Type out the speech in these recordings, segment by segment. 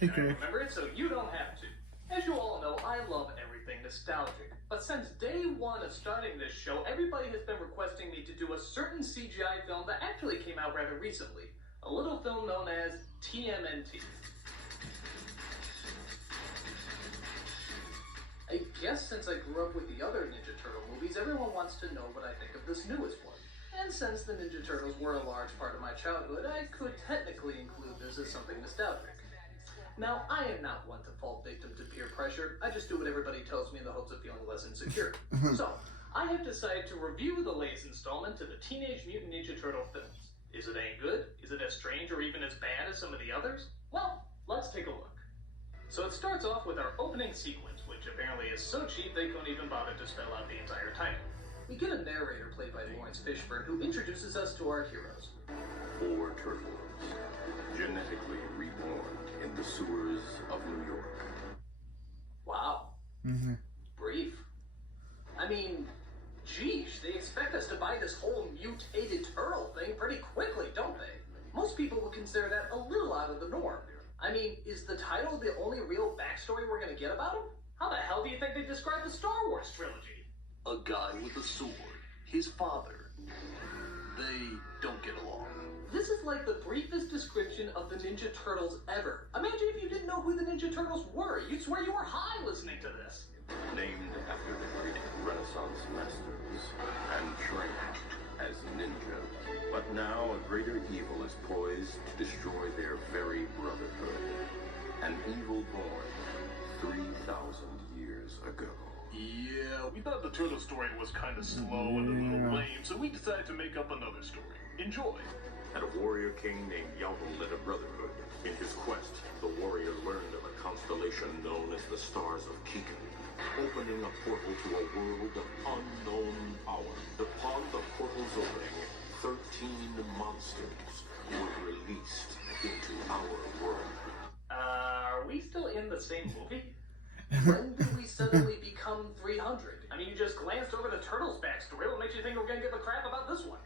Hey, Chris. Remember it so you don't have to. As you all know, I love everything nostalgic. But since day one of starting this show, everybody has been requesting me to do a certain CGI film that actually came out rather recently. A little film known as TMNT. I guess since I grew up with the other Ninja Turtle movies, everyone wants to know what I think of this newest one. And since the Ninja Turtles were a large part of my childhood, I could technically include this as something nostalgic. Now, I am not one to fall victim to peer pressure. I just do what everybody tells me in the hopes of feeling less insecure. So, I have decided to review the latest installment to the Teenage Mutant Ninja Turtle films. Is it any good? Is it as strange or even as bad as some of the others? Well, let's take a look. So it starts off with our opening sequence, which apparently is so cheap they couldn't even bother to spell out the entire title. We get a narrator played by Lawrence Fishburne who introduces us to our heroes. 4 turtles, genetically reborn in the sewers of New York. Wow. Brief. I mean, geez, they expect us to buy this whole mutated turtle thing pretty quickly, don't they? Most people would consider that a little out of the norm. I mean, is the title the only real backstory we're gonna get about him? How the hell do you think they describe the Star Wars trilogy? A guy with a sword, his father. They don't get along. This is like the briefest description of the Ninja Turtles ever. Imagine if you didn't know who the Ninja Turtles were. You'd swear you were high listening to this. Named after the great Renaissance masters and trained as ninjas. But now a greater evil is poised to destroy their very brotherhood. An evil born 3,000 years ago. Yeah, we thought the turtle story was kind of slow and a little lame, so we decided to make up another story. Enjoy. And a warrior king named Yaldo led a brotherhood. In his quest, the warrior learned of a constellation known as the Stars of Kikan, opening a portal to a world of unknown power. Upon the portal's opening, 13 monsters were released into our world. Are we still in the same movie? When did we suddenly become 300? I mean, you just glanced over the Turtles' backstory. What makes you think we're gonna give a crap about this one?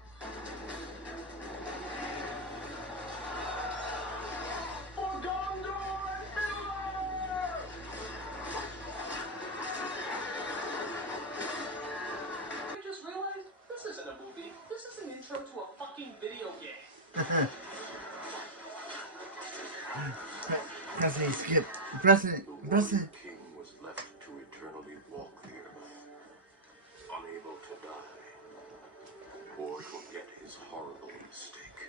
I just realized this isn't a movie. This is an intro to a fucking video game. Pressing skip. The Pressing. warrior king was left to eternally walk the earth, unable to die, or forget his horrible mistake.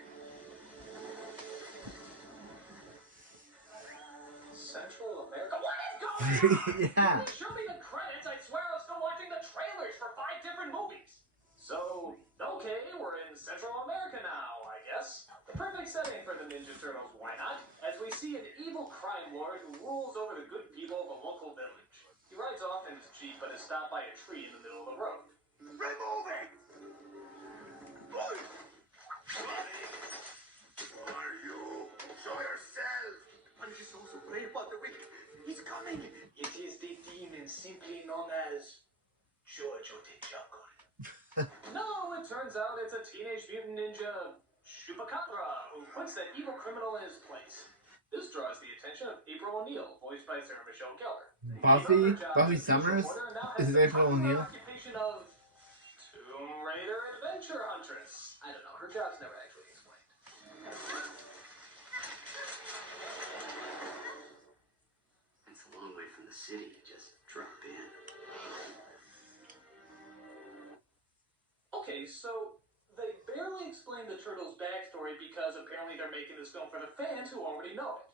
Central America? What is going on? Yeah. Show me the credits. I swear I was still watching the trailers for 5 different movies. So, okay, we're in Central America now, I guess. The perfect setting for the Ninja Turtles, why not? As we see an evil crime lord who rules over the good people of a local village. He rides off in his Jeep but is stopped by a tree in the middle of the road. Remove it! Who are you? Show yourself! I'm just so afraid about the wicked. He's coming. It is the demon simply known as Giorgio the Jungle. No, it turns out it's a Teenage Mutant Ninja Chupacabra who puts that evil criminal in his place. This draws the attention of April O'Neil, voiced by Sarah Michelle Gellar. Buffy Summers? Is it April O'Neil? Occupation of Tomb Raider Adventure Huntress. I don't know, her job's never actually explained. It's a long way from the city to just drop in. Okay, so they barely explain the Turtles' backstory because apparently they're making this film for the fans who already know it.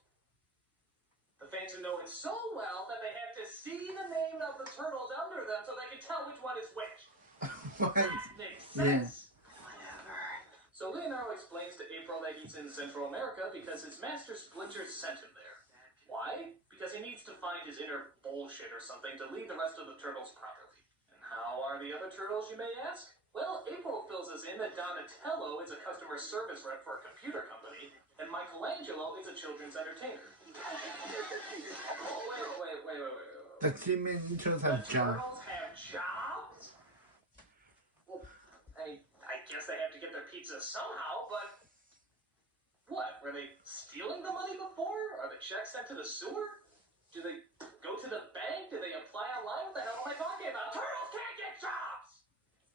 The fans who know it so well that they have to see the name of the turtles under them so they can tell which one is which. What? Makes sense. Whatever. So Leonardo explains to April that he's in Central America because his master Splinter sent him there. Why? Because he needs to find his inner bullshit or something to lead the rest of the turtles properly. And how are the other turtles, you may ask? Well, April fills us in that Donatello is a customer service rep for a computer company, and Michelangelo is a children's entertainer. Oh, wait. The Teenage Turtles The have jobs. turtles have jobs? Well, I guess they have to get their pizza somehow, but... What, were they stealing the money before? Are the checks sent to the sewer? Do they go to the bank? Do they apply online? What the hell am I talking about? Turtles can't get jobs!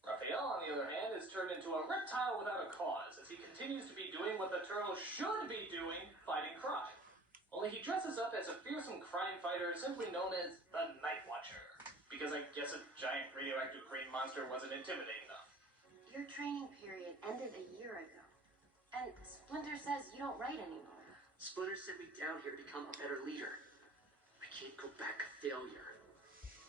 Raphael, on the other hand, is turned into a reptile without a cause, as he continues to be doing what the turtles should be doing, fighting crime. Only he dresses up as a fearsome crime fighter simply known as the Night Watcher. Because I guess a giant radioactive green monster wasn't intimidating enough. Your training period ended a year ago. And Splinter says you don't write anymore. Splinter sent me down here to become a better leader. I can't go back a failure.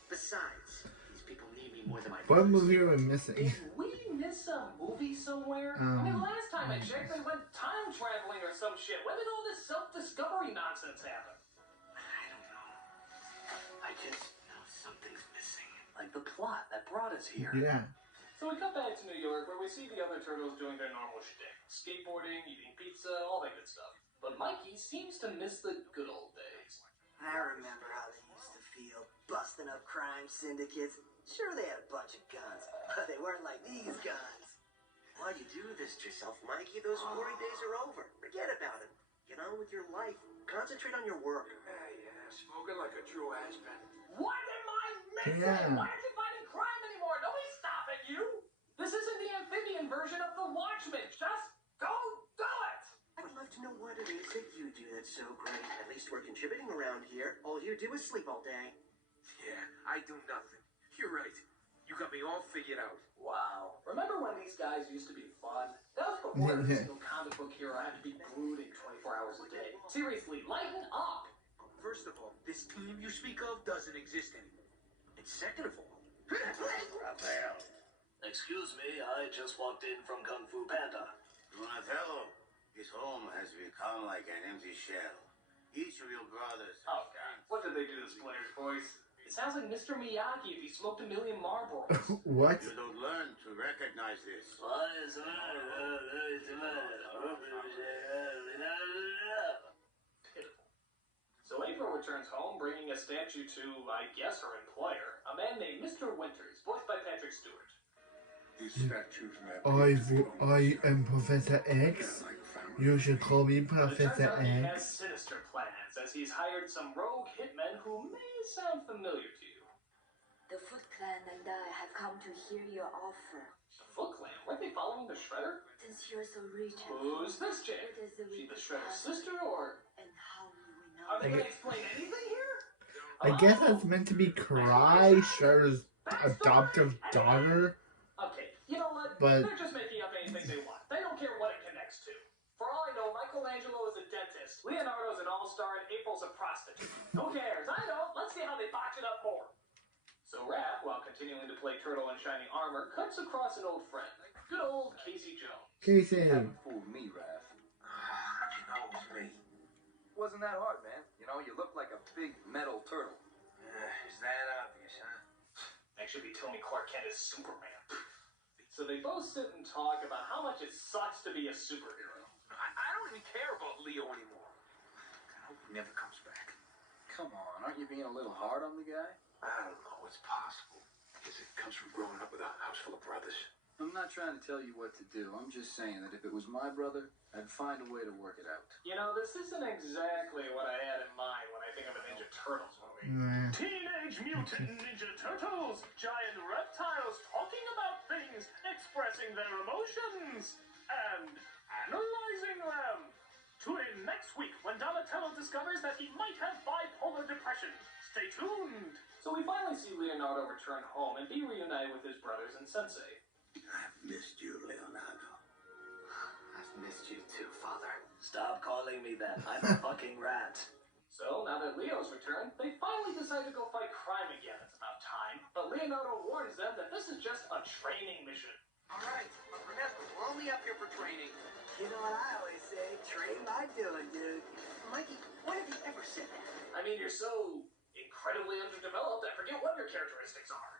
Besides, these people need me more than my What brothers. movie are we missing? Did we miss a movie somewhere? I mean, last time I checked, they went time traveling or some shit. When did all this self-discovery nonsense happen? I don't know. I just know something's missing. Like the plot that brought us here. Yeah. So we cut back to New York, where we see the other turtles doing their normal shtick. Skateboarding, eating pizza, all that good stuff. But Mikey seems to miss the good old days. I remember how they used to feel, busting up crime syndicates. Sure, they had a bunch of guns, but they weren't like these guns. Why'd you do this to yourself, Mikey? Those glory days are over. Forget about it. Get on with your life. Concentrate on your work. Yeah, smoking like a true aspen. What am I missing? Yeah. Why aren't you fighting crime anymore? Nobody's stopping you! This isn't the amphibian version of The Watchmen. Just go do it! I would love to know what it is that you do that's so great. At least we're contributing around here. All you do is sleep all day. Yeah, I do nothing. You're right. You got me all figured out. Wow. Remember when these guys used to be fun? That was before every single comic book hero had to be brooding 24 hours a day. Seriously, lighten up! First of all, this team you speak of doesn't exist anymore. And second of all, Raphael. Excuse me, I just walked in from Kung Fu Panda. Donatello, his home has become like an empty shell. Each of your brothers... Oh god, what did they do to Splinter's voice? It sounds like Mr. Miyagi if he smoked a million Marlboros. What? You don't learn to recognize this. What is the matter? Pitiful. So April returns home, bringing a statue to, I guess, her employer, a man named Mr. Winters, voiced by Patrick Stewart. These statues I am Professor X. You should call me But it turns Professor out he has X. sinister plans, as he's hired some rogue hitmen who may sound familiar to you. The Foot Clan and I have come to hear your offer. The Foot Clan? Weren't they following the Shredder? Since you're so rich and Who's this chick? what is the She the weakest Shredder's part sister, or... and how will we know? Are they I gonna get- explain anything here? I guess that's meant to be Cry, Shredder's adoptive daughter. Okay, you know what? But- They're just making up anything they want. They don't care what it connects to. For all I know, Michelangelo is a dentist, Leonardo's an all-star, and April's a prostitute. Who cares? I don't. Let's see how they botch it up more. So Raph, while continuing to play Turtle in shining armor, cuts across an old friend. Good old Casey Jones. Casey. fooled me, Raph. How'd you know it was me? Wasn't that hard, man. You know, you look like a big metal turtle. Is that obvious, huh? Next should be telling me Clark Kent is Superman. So they both sit and talk about how much it sucks to be a superhero. I don't even care about Leo anymore. I hope he never comes back. Come on, aren't you being a little hard on the guy? I don't know. It's possible. Because it comes from growing up with a house full of brothers. I'm not trying to tell you what to do. I'm just saying that if it was my brother, I'd find a way to work it out. You know, this isn't exactly what I had in mind when I think of a Ninja Turtles movie. Nah. Teenage Mutant Ninja Turtles, giant reptiles talking about things, expressing their emotions, and analyzing them. Tune in next week when Donatello discovers that he might have bipolar depression. Stay tuned. So we finally see Leonardo return home and be reunited with his brothers and Sensei. I've missed you, Leonardo. I've missed you too, Father. Stop calling me that. I'm a fucking rat. So, now that Leo's returned, they finally decide to go fight crime again. It's about time. But Leonardo warns them that this is just a training mission. All right, but remember, we're only up here for training. You know what I always say, train by doing, dude. Mikey, when have you ever said that? I mean, you're so incredibly underdeveloped, I forget what your characteristics are.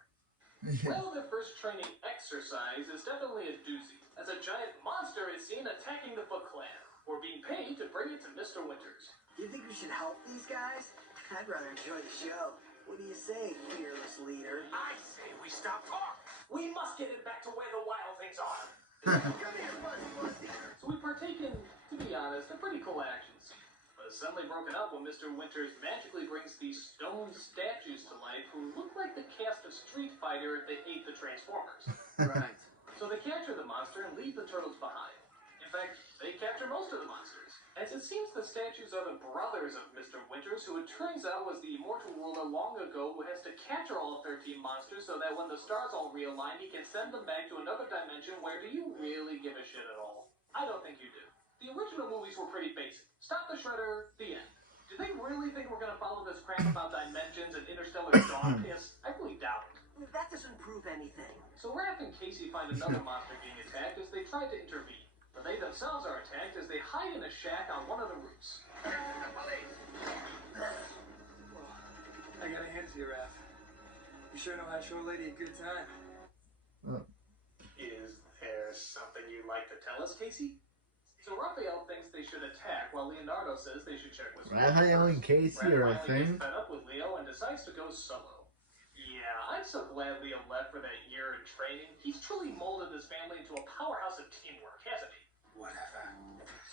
Well, their first training exercise is definitely a doozy, as a giant monster is seen attacking the Foot Clan, who are being paid to bring it to Mr. Winters. Do you think we should help these guys? I'd rather enjoy the show. What do you say, fearless leader? I say we stop talking. We must get it back to where the wild things are. Come here, Fuzzy Wuzzy. So we partake in, to be honest, a pretty cool action scene. But suddenly broken up when Mr. Winters magically brings these stone statues to life who look like the cast of Street Fighter if they ate the Transformers. Right. So they capture the monster and leave the turtles behind. In fact, they capture most of the monsters. As it seems the statues are the brothers of Mr. Winters, who it turns out was the immortal ruler long ago who has to capture all 13 monsters so that when the stars all realign, he can send them back to another dimension where do you really give a shit at all? I don't think you do. The original movies were pretty basic. Stop the Shredder, the end. Do they really think we're going to follow this crap about dimensions and interstellar dawn piss? I really doubt it. That doesn't prove anything. So Raph and Casey find another monster being attacked as they try to intervene. But they themselves are attacked as they hide in a shack on one of the roofs. I gotta hand it to you, Raph. You sure know how to show a lady a good time. Is there something you'd like to tell us, Casey? So Raphael thinks they should attack, while Leonardo says they should check with Raphael and Casey are a thing. Gets fed up with Leo and decides to go solo. Yeah, I'm so glad Leo left for that year in training. He's truly molded this family into a powerhouse of teamwork, hasn't he? Whatever.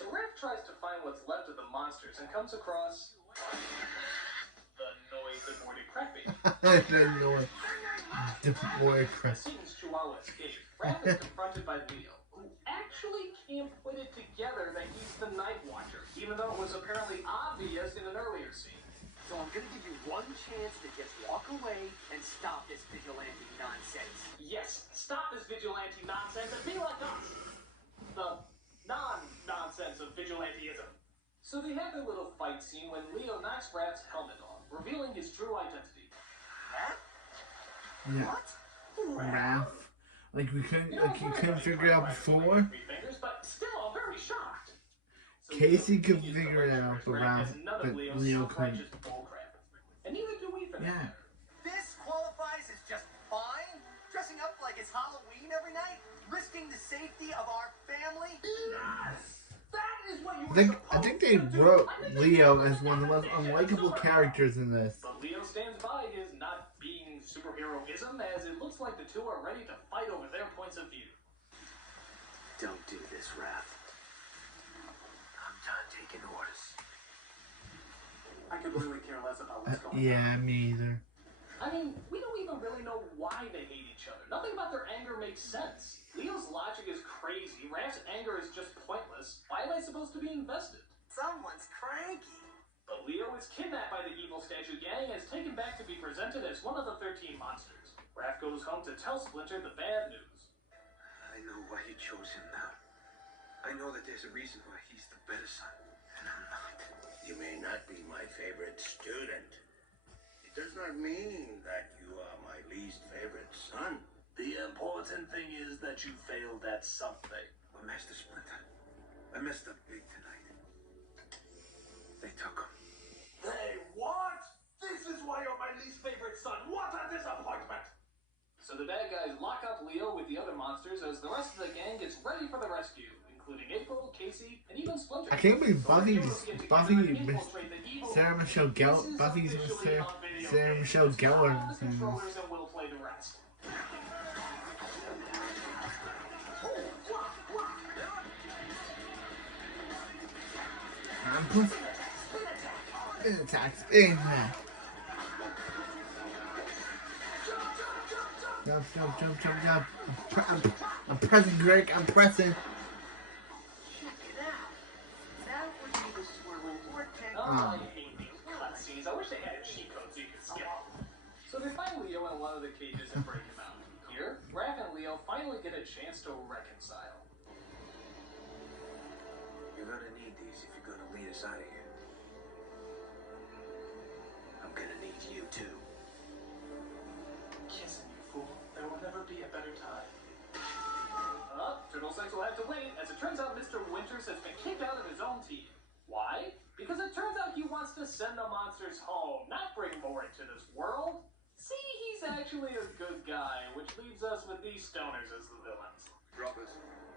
So Raph tries to find what's left of the monsters and comes across the noise-aborted crack baby. The noise. Devoid crest. Satan's Chihuahua escaped. Raph is confronted by Leo, who actually can't put it together that he's the Night Watcher, even though it was apparently obvious in an earlier scene. So I'm gonna give you one chance to just walk away and stop this vigilante nonsense. Yes, stop this vigilante nonsense and be like us. The non-nonsense of vigilanteism. So they have their little fight scene when Leo knocks Raph's helmet off, revealing his true identity. Yeah. What? Raph. Like you couldn't figure it out before. But still, I'm very shocked. So Casey could figure it out, but Leo couldn't. And neither do we for that matter. This qualifies as just fine? Dressing up like it's Halloween every night? Risking the safety of our family? Yes! That is what you were I think they wrote Leo as one of the most unlikable characters in this. But Leo stands by his not being superheroism, as it looks like the two are ready to fight over their points of view. Don't do this, Raph. I'm done taking orders. I could really care less about what's going on. Yeah, me either. I mean, we don't even really know why they hate each other. Nothing about their anger makes sense. Leo's logic is crazy. Raph's anger is just pointless. Why am I supposed to be invested? Someone's cranky. But Leo is kidnapped by the evil statue gang and is taken back to be presented as one of the 13 monsters. Raph goes home to tell Splinter the bad news. I know why you chose him now. I know that there's a reason why he's the better son, and I'm not. You may not be my favorite student. It does not mean that you are my least favorite son. The important thing is that you failed at something. Well, Master Splinter, I messed up big tonight. They took him. They what? This is why you're my least favorite son. What a disappointment! So the bad guys lock up Leo with the other monsters as the rest of the gang gets ready for the rescue, including April, Casey, and even Splinter. I can't believe Sarah Michelle Gellar, Buffy's Sarah Michelle Gellar. And we'll play the rest. Spin attack, spin attack. Jump. I'm pressing, Greg, I'm pressing. Check it out. That would be the swirling vortex. Oh, I hate these cutscenes. I wish they had a cheat code so you could skip them. So they find Leo in one of the cages and break him out. Here, Raph and Leo finally get a chance to reconcile. You're gonna need these if you're gonna lead us out of here. I'm gonna need you too. Kissing you, fool. There will never be a better time. Turtle Sex will have to wait. As it turns out, Mr. Winters has been kicked out of his own team. Why? Because it turns out he wants to send the monsters home, not bring more into this world. See, he's actually a good guy, which leaves us with these stoners as the villains. Brothers,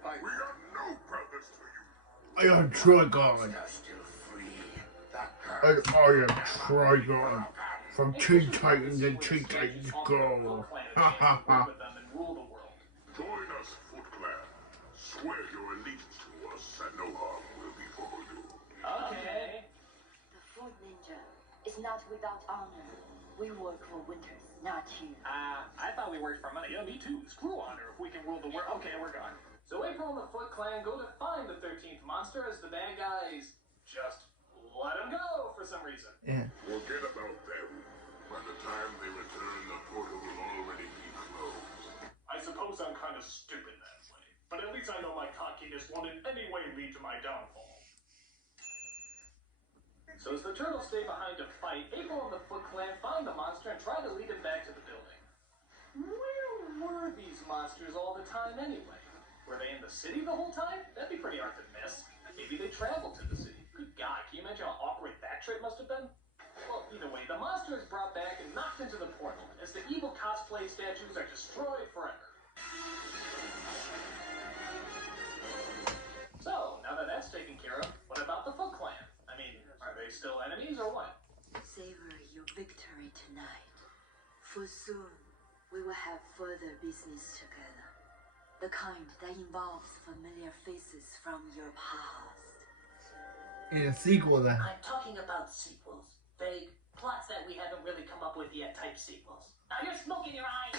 We are no brothers to you. I am Trigon. Still free. That I am Trigon. From Teen Titans and Teen Titans Go. Ha ha ha. Join us, Foot Clan. Swear your allegiance to us and no harm will befall you. Okay. is not without honor. We work for Winters, not you. I thought we worked for money. Yeah, me too. Screw honor if we can rule the world. Okay, we're gone. So April and the Foot Clan go to find the 13th monster as the bad guys just let him go for some reason. Yeah. Forget about them. By the time they return, the portal will already be closed. I suppose I'm kind of stupid that way, but at least I know my cockiness won't in any way lead to my downfall. So as the turtles stay behind to fight, April and the Foot Clan find the monster and try to lead him back to the building. Where were these monsters all the time anyway? Were they in the city the whole time? That'd be pretty hard to miss. Maybe they traveled to the city. Good God, can you imagine how awkward that trip must have been? Well, either way, the monster is brought back and knocked into the portal as the evil cosplay statues are destroyed forever. So, now that that's taken care of, what about the Foot Clan? I mean, are they still enemies or what? Savor your victory tonight. For soon, we will have further business together. The kind that involves familiar faces from your past. In a sequel, then. I'm talking about sequels. Vague plots that we haven't really come up with yet type sequels. Now you're smoking your eyes!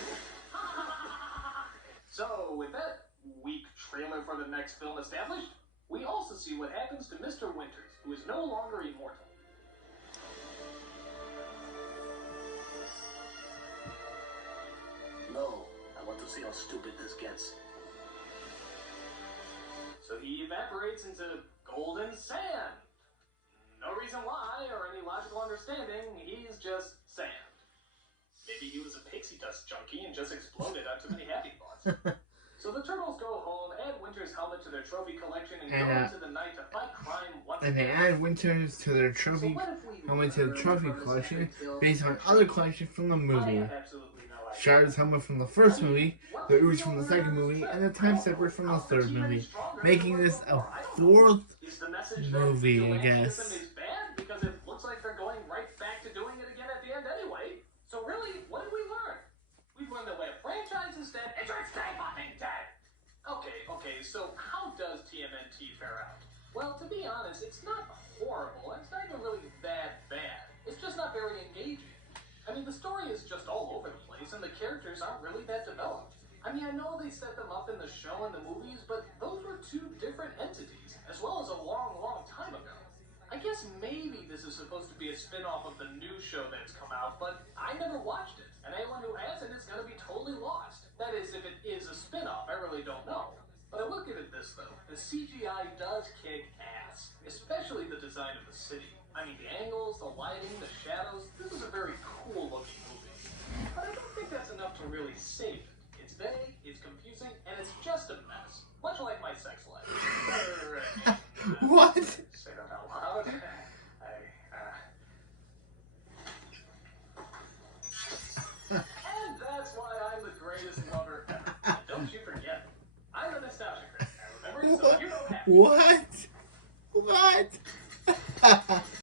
So, with that weak trailer for the next film established, we also see what happens to Mr. Winters, who is no longer immortal. No, I want to see how stupid this gets. So he evaporates into golden sand. No reason why or any logical understanding, he's just sand. Maybe he was a pixie dust junkie and just exploded on too many happy thoughts. So the turtles go home, add Winter's helmet to their trophy collection, and go into the night to fight crime once And they again. add Winters to their trophy So what if we helmet to the learn trophy from this collection epic tale based on that other collections from the I movie. have absolutely no idea. Shard's helmet from the first movie, the Ooze from the second movie, and the Time Stepper from the third movie, making this a fourth Is the message that movie, I vigilantism guess. is bad because it looks like they're going right back to doing it again at the end anyway? So really, what did we learn? We've learned that when a franchise is dead, it should stay fucking dead! Okay, so how does TMNT fare out? Well, to be honest, it's not horrible, and it's not even really that bad. It's just not very engaging. I mean, the story is just all over the place, and the characters aren't really that developed. I mean, I know they set them up in the show and the movies, but those were two different entities, as well as a long, long time ago. I guess maybe this is supposed to be a spin-off of the new show that's come out, but I never watched it, and anyone who hasn't is going to be totally lost. That is, if it is a spin-off, I really don't know. But I will give it this, though. The CGI does kick ass, especially the design of the city. I mean, the angles, the lighting, the shadows, this is a very cool-looking movie. But I don't think that's enough to really save it. It's vague, it's confusing, and it's just a mess. Much like my sex life. What? Say that out loud. And that's why I'm the greatest lover ever. And don't you forget it. I'm a nostalgia critic. Now remember, so you don't have to. What? What?